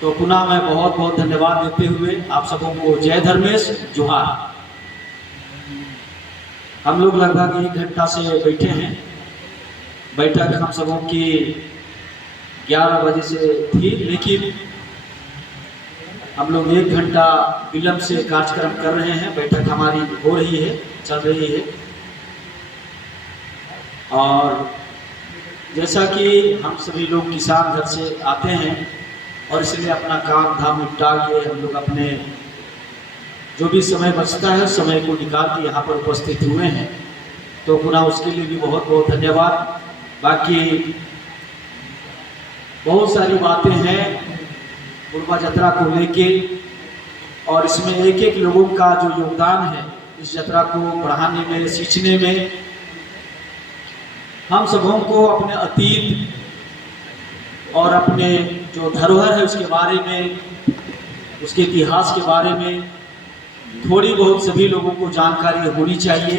तो पुनः मैं बहुत बहुत धन्यवाद देते हुए आप सबों को जय धर्मेश जोहार। हम लोग लगभग 1 घंटा से बैठे हैं। बैठक हम सबों की 11 बजे से थी, लेकिन हम लोग 1 घंटा विलंब से कार्यक्रम कर रहे हैं। बैठक हमारी हो रही है, चल रही है। और जैसा कि हम सभी लोग किसान घर से आते हैं और इसलिए अपना काम धाम निपटा के हम लोग अपने जो भी समय बचता है समय को निकाल के यहाँ पर उपस्थित हुए हैं, तो पुनः उसके लिए भी बहुत बहुत धन्यवाद। बाकी बहुत सारी बातें हैं मुड़मा जत्रा को लेके, और इसमें एक एक लोगों का जो योगदान है इस जत्रा को बढ़ाने में, सींचने में। हम सबों को अपने अतीत और अपने जो धरोहर है उसके बारे में, उसके इतिहास के बारे में थोड़ी बहुत सभी लोगों को जानकारी होनी चाहिए।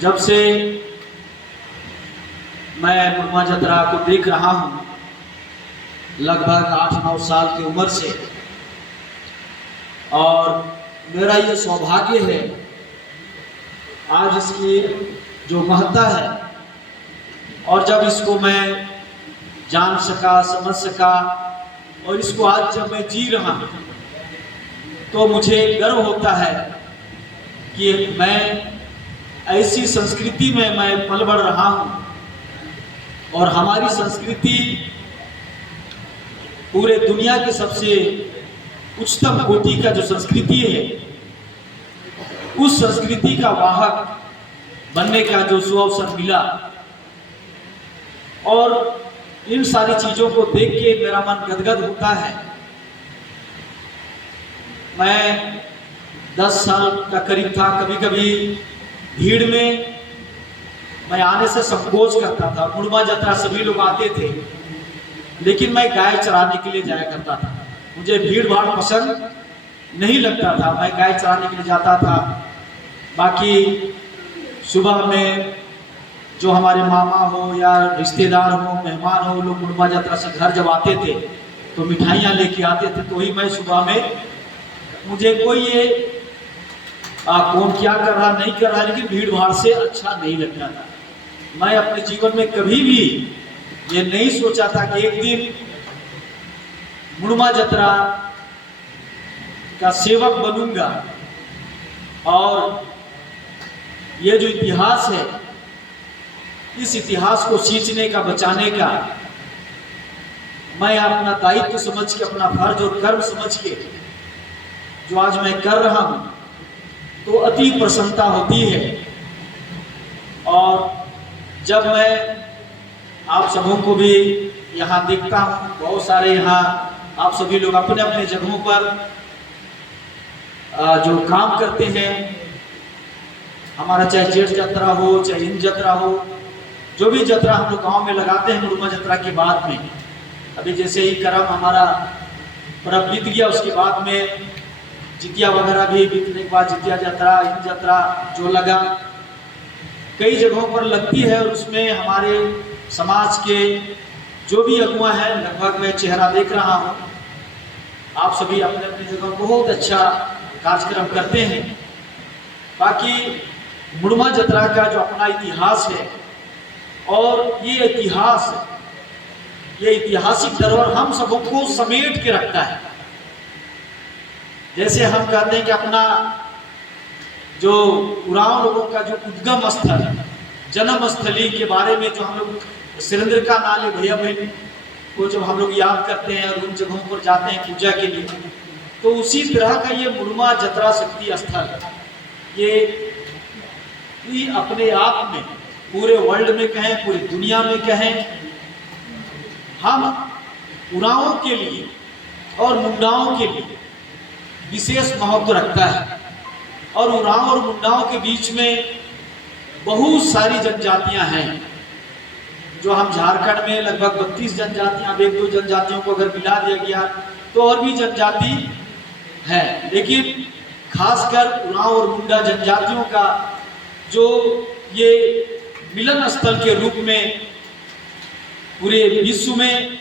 जब से मैं मुड़मा जत्रा को देख रहा हूँ, लगभग 8-9 साल की उम्र से, और मेरा ये सौभाग्य है आज इसकी जो महत्ता है, और जब इसको मैं जान सका, समझ सका, और इसको आज जब मैं जी रहा हूँ तो मुझे गर्व होता है कि मैं ऐसी संस्कृति में मैं पल बढ़ रहा हूँ। और हमारी संस्कृति पूरे दुनिया के सबसे उच्चतम कोटि का जो संस्कृति है, उस संस्कृति का वाहक बनने का जो सुअवसर मिला, और इन सारी चीज़ों को देख के मेरा मन गदगद होता है। मैं 10 साल का करीब था, कभी कभी भीड़ में मैं आने से संकोच करता था। मुड़मा जत्रा सभी लोग आते थे, लेकिन मैं गाय चराने के लिए जाया करता था। मुझे भीड़ भाड़ पसंद नहीं लगता था, मैं गाय चराने के लिए जाता था। बाकी सुबह में जो हमारे मामा हो या रिश्तेदार हो, मेहमान हो, लोग मुड़मा जत्रा से घर जब आते थे तो मिठाइयाँ लेके आते थे, तो ही मैं सुबह में, मुझे कोई ये कौन क्या कर रहा नहीं कर रहा, लेकिन भीड़ भाड़ से अच्छा नहीं लगता था। मैं अपने जीवन में कभी भी ये नहीं सोचा था कि एक दिन मुड़मा जत्रा का सेवक बनूंगा, और ये जो इतिहास है, इस इतिहास को सींचने का, बचाने का मैं अपना दायित्व समझ के, अपना फर्ज और कर्म समझ के जो आज मैं कर रहा हूं, तो अति प्रसन्नता होती है। और जब मैं आप सबों को भी यहाँ देखता हूँ, बहुत सारे यहाँ आप सभी लोग अपने अपने जगहों पर जो काम करते हैं, हमारा चाहे जेठ जत्रा हो, चाहे हिंद जत्रा हो, जो भी जत्रा हम लोग गाँव में लगाते हैं मुड़मा जत्रा के बाद में, अभी जैसे ही करम हमारा पर्व बीत गया, उसके बाद में जितिया वगैरह भी बीतने के बाद जितिया जत्रा, हिंद जत्रा जो लगा, कई जगहों पर लगती है, और उसमें हमारे समाज के जो भी अगुआ हैं, लगभग मैं चेहरा देख रहा हूँ, आप सभी अपने अपनी जगह बहुत अच्छा कार्यक्रम करते हैं। बाकी मुड़मा जत्रा का जो अपना इतिहास है, और ये इतिहास, ये ऐतिहासिक धरोहर हम सबों को समेट के रखता है। जैसे हम कहते हैं कि अपना जो उरांव लोगों का जो उद्गम स्थल, जन्म स्थली के बारे में जो हम लोग सुरेंद्र का नाले भैया बहन को जब हम लोग याद करते हैं और उन जगहों पर जाते हैं पूजा के लिए, तो उसी तरह का ये मुड़मा जत्रा शक्ति स्थल, ये अपने आप में पूरे वर्ल्ड में कहें, पूरी दुनिया में कहें, हम उरांवों के लिए और मुंडाओं के लिए विशेष महत्व रखता है। और उरांव और मुंडाओं के बीच में बहुत सारी जनजातियां हैं, जो हम झारखंड में लगभग 32 जनजातियां, 1-2 जनजातियों को अगर मिला दिया गया तो और भी जनजाति है, लेकिन खासकर उरांव और मुंडा जनजातियों का जो ये मिलन स्थल के रूप में पूरे विश्व में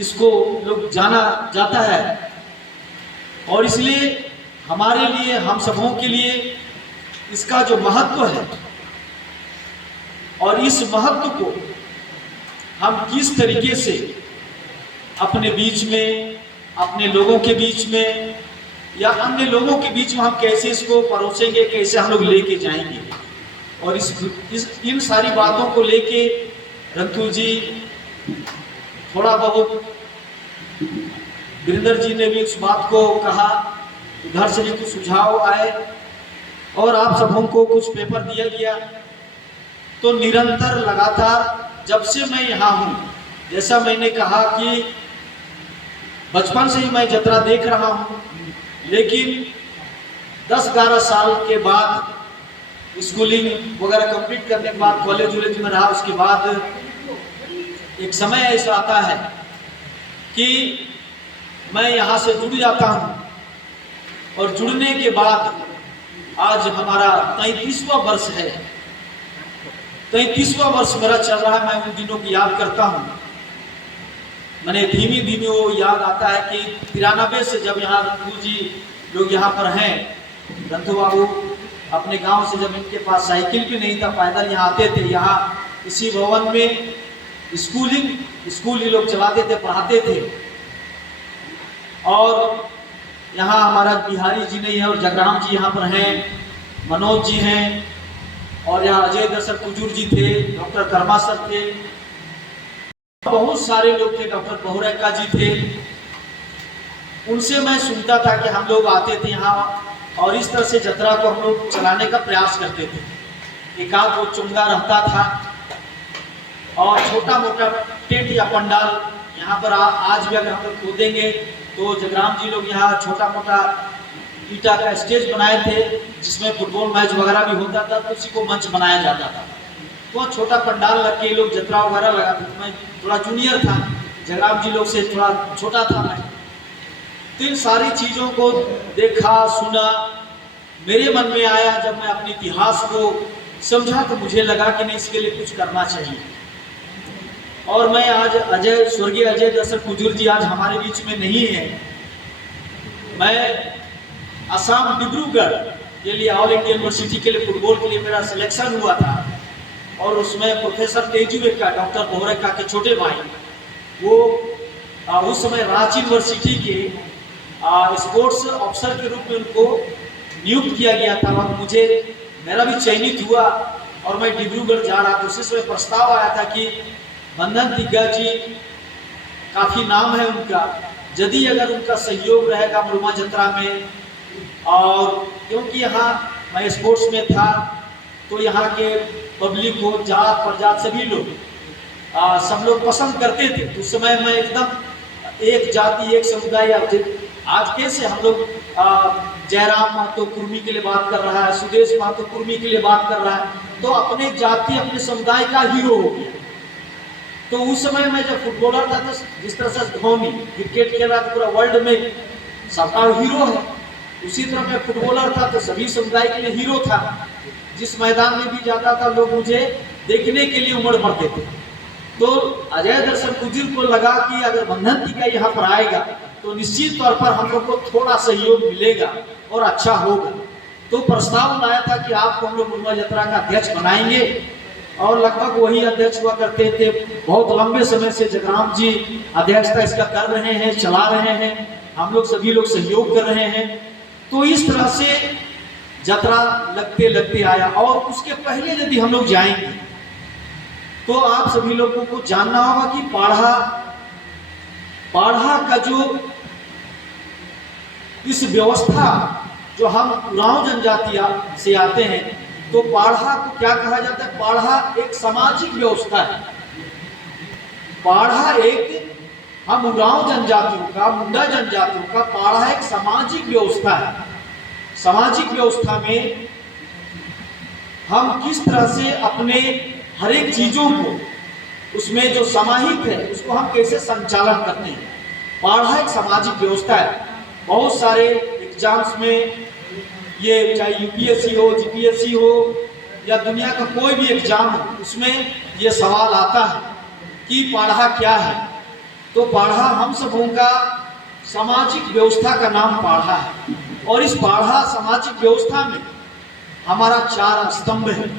इसको लोग जाना जाता है। और इसलिए हमारे लिए, हम सबों के लिए इसका जो महत्व है और इस महत्व को हम किस तरीके से अपने बीच में, अपने लोगों के बीच में या अन्य लोगों के बीच में हम कैसे इसको परोसेंगे, कैसे हम लोग लेके जाएंगे। और इन सारी बातों को लेके रंतु जी थोड़ा बहुत, वीरेंद्र जी ने भी उस बात को कहा, उधर से भी कुछ सुझाव आए और आप सबों को कुछ पेपर दिया गया। तो निरंतर लगातार जब से मैं यहाँ हूँ, जैसा मैंने कहा कि बचपन से ही मैं जतरा देख रहा हूँ, लेकिन 10-11 साल के बाद स्कूलिंग वगैरह कंप्लीट करने के बाद कॉलेज वॉलेज में रहा, उसके बाद एक समय ऐसा आता है कि मैं यहाँ से जुड़ जाता हूँ और जुड़ने के बाद आज हमारा 33वां वर्ष है। 33वां वर्ष मेरा चल रहा है। मैं उन दिनों की याद करता हूँ, मैंने धीमी धीमी वो याद आता है कि 93 से जब यहाँ रंतु जी लोग यहाँ पर हैं, रंतु बाबू अपने गांव से, जब इनके पास साइकिल भी नहीं था, पैदल यहाँ आते थे। यहाँ इसी भवन में स्कूल ही लोग चलाते थे, पढ़ाते थे। और यहाँ हमारा बिहारी जी नहीं है और जगराम जी यहाँ पर हैं, मनोज जी हैं, और यहाँ अजय दर्शक कुजूर जी थे, डॉक्टर कर्मा सर थे, बहुत सारे लोग थे, डॉक्टर बहुरेखा जी थे। उनसे मैं सुनता था कि हम लोग आते थे यहाँ और इस तरह से जतरा को हम लोग चलाने का प्रयास करते थे। एक आध वो चुंगा रहता था और छोटा मोटा टेंट या पंडाल यहाँ पर आज भी अगर हम लोग खोदेंगे तो जगराम जी लोग यहाँ छोटा मोटा ईटा का स्टेज बनाए थे, जिसमें फुटबॉल मैच वगैरह भी होता था, तो उसी को मंच बनाया जाता था। तो छोटा पंडाल लग के लोग जतरा वगैरह लगाते थे। मैं थोड़ा जूनियर था, जगराम जी लोग से थोड़ा छोटा था मैं। तो इन सारी चीज़ों को देखा, सुना, मेरे मन में आया। जब मैं अपने इतिहास को समझा तो मुझे लगा कि नहीं, इसके लिए कुछ करना चाहिए। और मैं आज स्वर्गीय अजय दर्शक कुजूर जी आज हमारे बीच में नहीं है। मैं असम डिब्रूगढ़ के लिए, ऑल इंडिया यूनिवर्सिटी के लिए फुटबॉल के लिए मेरा सिलेक्शन हुआ था, और उसमें प्रोफेसर तेजुवेका, डॉक्टर बहुरेखा के छोटे भाई, वो उस समय रांची यूनिवर्सिटी के स्पोर्ट्स अफसर के रूप में उनको नियुक्त किया गया था। और मेरा भी चयनित हुआ और मैं डिब्रूगढ़ जा रहा था। उसी समय प्रस्ताव आया था कि बंधन दिग्गा जी, काफ़ी नाम है उनका, यदि अगर उनका सहयोग रहेगा मुरुमा जतरा में, और क्योंकि यहाँ मैं स्पोर्ट्स में था तो यहाँ के पब्लिक को, जात प्रजात सभी लोग, सब लोग पसंद करते थे। तो उस समय मैं एकदम एक जाति एक समुदाय, आज कैसे हम लोग जयराम महतो कुर्मी के लिए बात कर रहा है, सुदेश महतो कुर्मी के लिए बात कर रहा है, तो अपने जाति अपने समुदाय का हीरो हो गया। तो उस समय मैं जब फुटबॉलर था तो जिस तरह से धोनी क्रिकेट खेल रहा था, पूरा वर्ल्ड में सबका हीरो है, उसी तरह मैं फुटबॉलर था तो सभी समुदाय के लिए हीरो था। जिस मैदान में भी जाता था लोग मुझे देखने के लिए उमड़ पड़ते थे। तो अजय दर्शन कुजूर को लगा कि अगर बंधन टीका यहाँ पर आएगा तो निश्चित तौर पर हम लोग को थोड़ा सहयोग मिलेगा और अच्छा होगा। तो प्रस्ताव लाया था कि आपको हम लोग मुरुमा जतरा का अध्यक्ष बनाएंगे, और लगभग वही अध्यक्ष हुआ करते थे। बहुत लंबे समय से जगराम जी अध्यक्षता इसका कर रहे हैं, चला रहे हैं, हम लोग सभी लोग सहयोग कर रहे हैं। तो इस तरह से जतरा लगते लगते आया। और उसके पहले यदि हम लोग जाएंगे तो आप सभी लोगों को जानना होगा कि पाढ़ा का जो इस व्यवस्था, जो हम उरांव जनजाति से आते हैं, तो पाढ़ा को क्या कहा जाता है? पाढ़ा एक सामाजिक व्यवस्था है। पाढ़ा एक, हम उरांव जनजातियों का, मुंडा जनजातियों का पाढ़ा एक सामाजिक व्यवस्था है। सामाजिक व्यवस्था में हम किस तरह से अपने हर एक चीजों को, उसमें जो समाहित है उसको हम कैसे संचालन करते हैं। पाढ़ा एक सामाजिक व्यवस्था है। बहुत सारे एग्जाम्स में, ये चाहे यूपीएससी हो, जीपीएससी हो, या दुनिया का कोई भी एग्जाम हो, उसमें ये सवाल आता है कि पाढ़ा क्या है। तो पाढ़ा हम सबों का सामाजिक व्यवस्था का नाम पाढ़ा है, और इस पाढ़ा सामाजिक व्यवस्था में हमारा 4 स्तंभ है,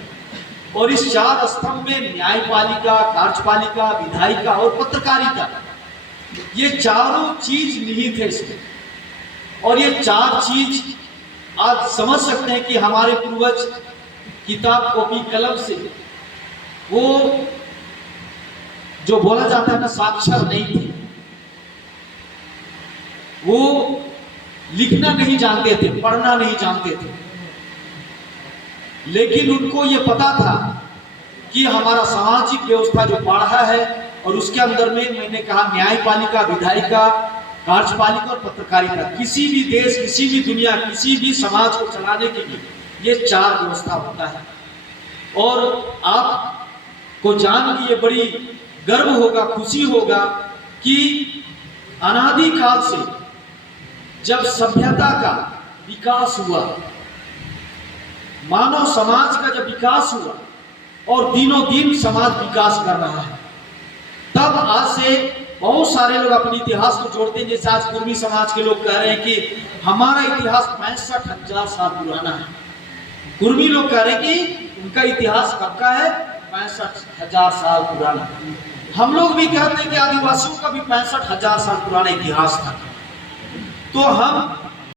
और इस 4 स्तंभ में न्यायपालिका, कार्यपालिका, विधायिका और पत्रकारिता, ये चारों चीज निहित है इसमें। और ये 4 चीज आज समझ सकते हैं कि हमारे पूर्वज किताब कॉपी कलम से, वो जो बोला जाता है ना, साक्षर नहीं थे, वो लिखना नहीं जानते थे, पढ़ना नहीं जानते थे, लेकिन उनको ये पता था कि हमारा सामाजिक व्यवस्था जो पाढ़ा है, और उसके अंदर में मैंने कहा न्यायपालिका, विधायिका, कार्यपालिका और पत्रकारिता, किसी भी देश, किसी भी दुनिया, किसी भी समाज को चलाने के लिए ये 4 व्यवस्था होता है। और आपको जान के ये बड़ी गर्व होगा, खुशी होगा कि अनादि काल से जब सभ्यता का विकास हुआ, मानव समाज का जब विकास हुआ और दिनों दिन समाज विकास कर रहा है, तब आज से बहुत सारे लोग अपने इतिहास को जोड़ते हैं। जैसे आज कुर्मी समाज के लोग कह रहे हैं कि हमारा इतिहास 65,000 साल पुराना है। कुर्मी लोग कह रहे हैं कि उनका इतिहास कब का है, 65,000 साल पुराना। हम लोग भी कहते हैं कि आदिवासियों का भी 65,000 साल पुराना इतिहास था। तो हम